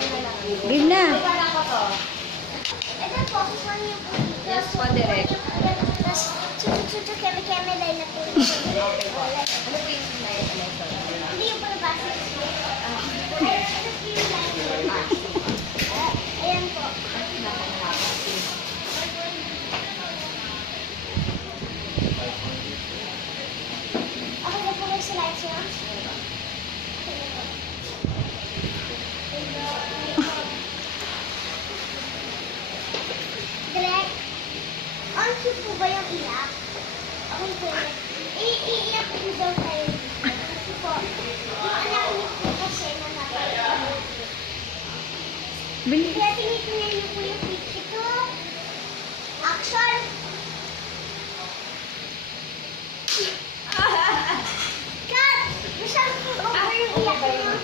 Game na. Ito po, kung niyo po dito. Yes po, direct. Tapos, chuchu-chuchu, keme-keme, lay na po. Okay po. Ano po yung Hindi yung palabas. Ayan, ito po yung line. Ayan po. Okay na po kayo sa lights niyo? Okay na po. Direct, on cue po ba yung iyak? Okay po yun. Iiyak po daw tayo. Kasi po, yung anak niyo po kasi na napalala. Bili. Kaya tinitingnan niyo po yung picture ko. Action! Cut! Masyado po over yung iyak niyo.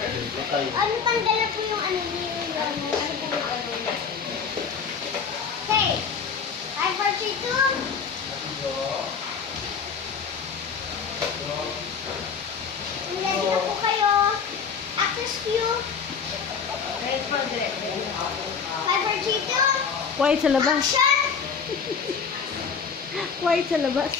Ano, tanggal na po yung ano niyo. Okay. 5, 4, 3, 2. Ready na po kayo. Actors cue. Right po, direct. 5, 4, 3, 2. Quiet sa labas. Action! Quiet sa labas.